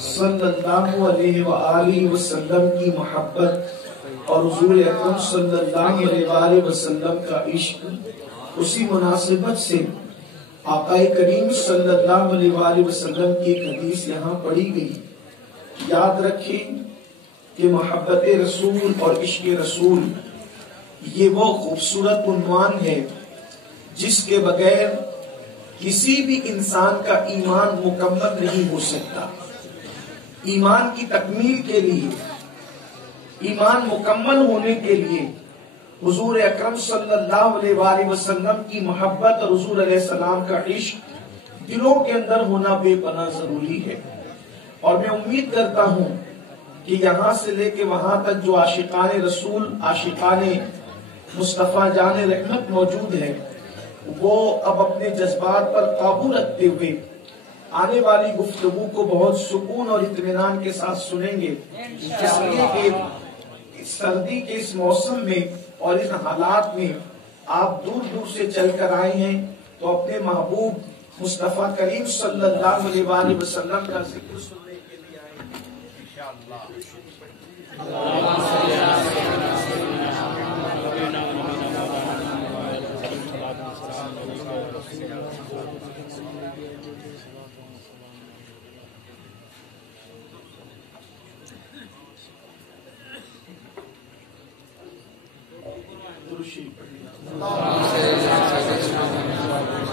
صلی اللہ علیہ وآلہ وسلم کی محبت اور حضور اکرم صلی اللہ علیہ وآلہ وسلم کا عشق، اسی مناسبت سے آقا کریم صلی اللہ علیہ وآلہ وسلم کی ایک حدیث یہاں پڑھی گئی۔ یاد رکھیں کہ محبت رسول اور عشق رسول یہ وہ خوبصورت عنوان ہے جس کے بغیر کسی بھی انسان کا ایمان مکمل نہیں ہو سکتا۔ ایمان کی تکمیل کے لیے، ایمان مکمل ہونے کے لیے حضور اکرم صلی اللہ علیہ وآلہ وسلم کی محبت اور حضور علیہ السلام کا عشق دلوں کے اندر ہونا بے پناہ ضروری ہے۔ اور میں امید کرتا ہوں کہ یہاں سے لے کے وہاں تک جو عاشقان رسول، عاشقان مصطفیٰ جان رحمت موجود ہیں، وہ اب اپنے جذبات پر قابو رکھتے ہوئے آنے والی گفتگو کو بہت سکون اور اطمینان کے ساتھ سنیں گے، اس لیے کہ سردی کے اس موسم میں اور ان حالات میں آپ دور دور سے چل کر آئے ہیں تو اپنے محبوب مصطفیٰ کریم صلی اللہ علیہ وآلہ وسلم کا ذکر سننے کے لیے آئے ہیں انشاءاللہ۔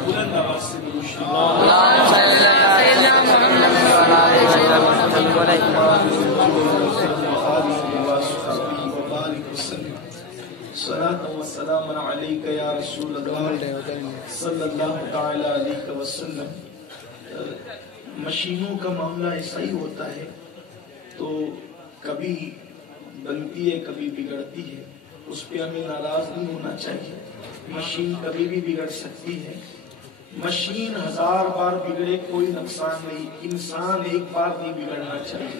بلند آواز سے صلاۃ و سلام علیک یا رسول اللہ صلی اللہ تعالی علیہ وسلم۔ مشینوں کا معاملہ ایسا ہی ہوتا ہے، تو کبھی بنتی ہے کبھی بگڑتی ہے، اس پہ ہمیں ناراض نہیں ہونا چاہیے۔ مشین کبھی بھی بگڑ سکتی ہے، مشین 1000 بار بگڑے کوئی نقصان نہیں، انسان ایک بار نہیں بگڑنا چاہیے۔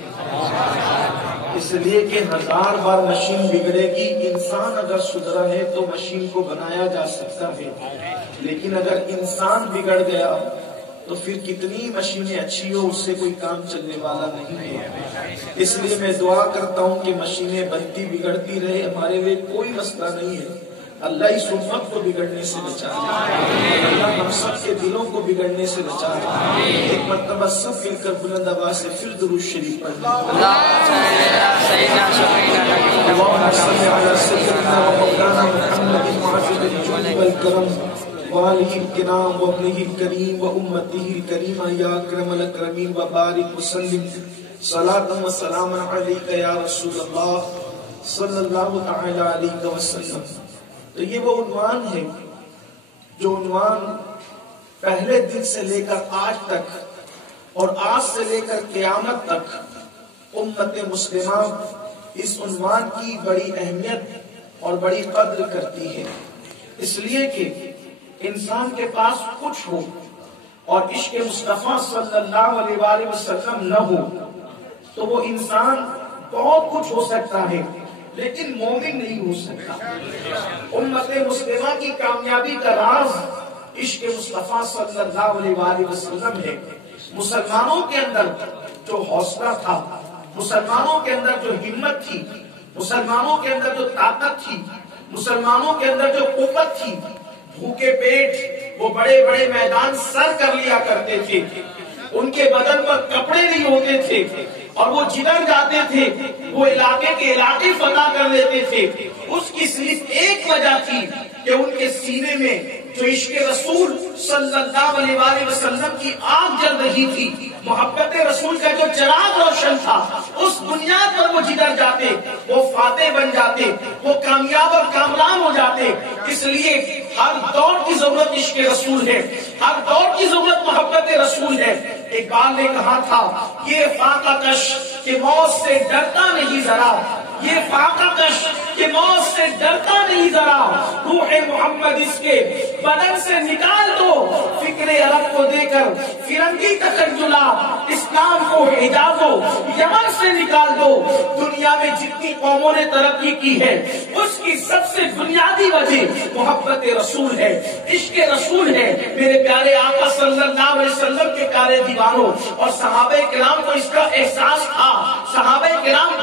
اس لیے کہ 1000 بار مشین بگڑے گی، انسان اگر سدھرا ہے تو مشین کو بنایا جا سکتا ہے، لیکن اگر انسان بگڑ گیا تو پھر کتنی مشینیں اچھی ہو اس سے کوئی کام چلنے والا نہیں ہے۔ اس لیے میں دعا کرتا ہوں کہ مشینیں بنتی بگڑتی رہے، ہمارے لیے کوئی مسئلہ نہیں ہے۔ اللہ اس امت کو بگڑنے سے بچا لے، اللہ ہم سب کے دلوں کو بگڑنے سے بچا لے۔ ایک مرتبہ سب مل کر بلند آواز سے پھر درود شریف پڑھ لیں۔ اللهم صل على سيدنا ومولانا محمد معجل الجود والكرم وآله الكرام وابنه الكريم وأمته الكريمة يا أكرم الأكرمين وبارك وسلم صلاة وسلاما عليك يا رسول الله صلی اللہ تعالی علیہ وسلم۔ تو یہ وہ عنوان ہے جو عنوان پہلے دن سے لے کر آج تک اور آج سے لے کر قیامت تک امت مسلمہ اس عنوان کی بڑی اہمیت اور بڑی قدر کرتی ہے، اس لیے کہ انسان کے پاس کچھ ہو اور عشق مصطفیٰ صلی اللہ علیہ وآلہ وسلم نہ ہو تو وہ انسان بہت کچھ ہو سکتا ہے لیکن مومن نہیں ہو سکتا۔ امت مسلمہ کی کامیابی کا راز عشق مصطفیٰ صلی اللہ علیہ وآلہ وسلم ہے۔ مسلمانوں کے اندر جو حوصلہ تھا، مسلمانوں کے اندر جو ہمت تھی، مسلمانوں کے اندر جو طاقت تھی، مسلمانوں کے اندر جو قوت تھی، بھوکے پیٹ وہ بڑے بڑے میدان سر کر لیا کرتے تھے، ان کے بدن پر کپڑے نہیں ہوتے تھے اور وہ جدھر جاتے تھے وہ علاقے کے علاقے فتح کر لیتے تھے۔ اس کی صرف ایک وجہ تھی کہ ان کے سینے میں جو عشق رسول صلی اللہ علیہ وآلہ وسلم کی آگ جل رہی تھی، محبت رسول کا جو چراغ روشن تھا، اس بنیاد پر وہ جدھر جاتے وہ فاتح بن جاتے، وہ کامیاب اور کامران ہو جاتے۔ اس لیے ہر دور کی ضرورت عشق رسول ہے، ہر دور کی ضرورت محبت رسول ہے۔ اقبال نے کہا تھا یہ فاقہ کش کہ موت سے ڈرتا نہیں ذرا، یہ فاقہ کش کہ موت سے ڈرتا نہیں ذرا، روح محمد اس کے بدن سے نکال دو، فکر عرب کو دے کر فرنگی تخیلات اسلام کو حجاز و یمن سے نکال دو۔ دنیا میں جتنی قوموں نے ترقی کی ہے اس کی سب سے بنیادی وجہ محبت رسول ہے، عشق رسول ہے۔ میرے پیارے آقا صلی اللہ علیہ وسلم کے پیارے دیوانوں اور صحابہ کرام کو اس کا احساس تھا، صحابہ کرام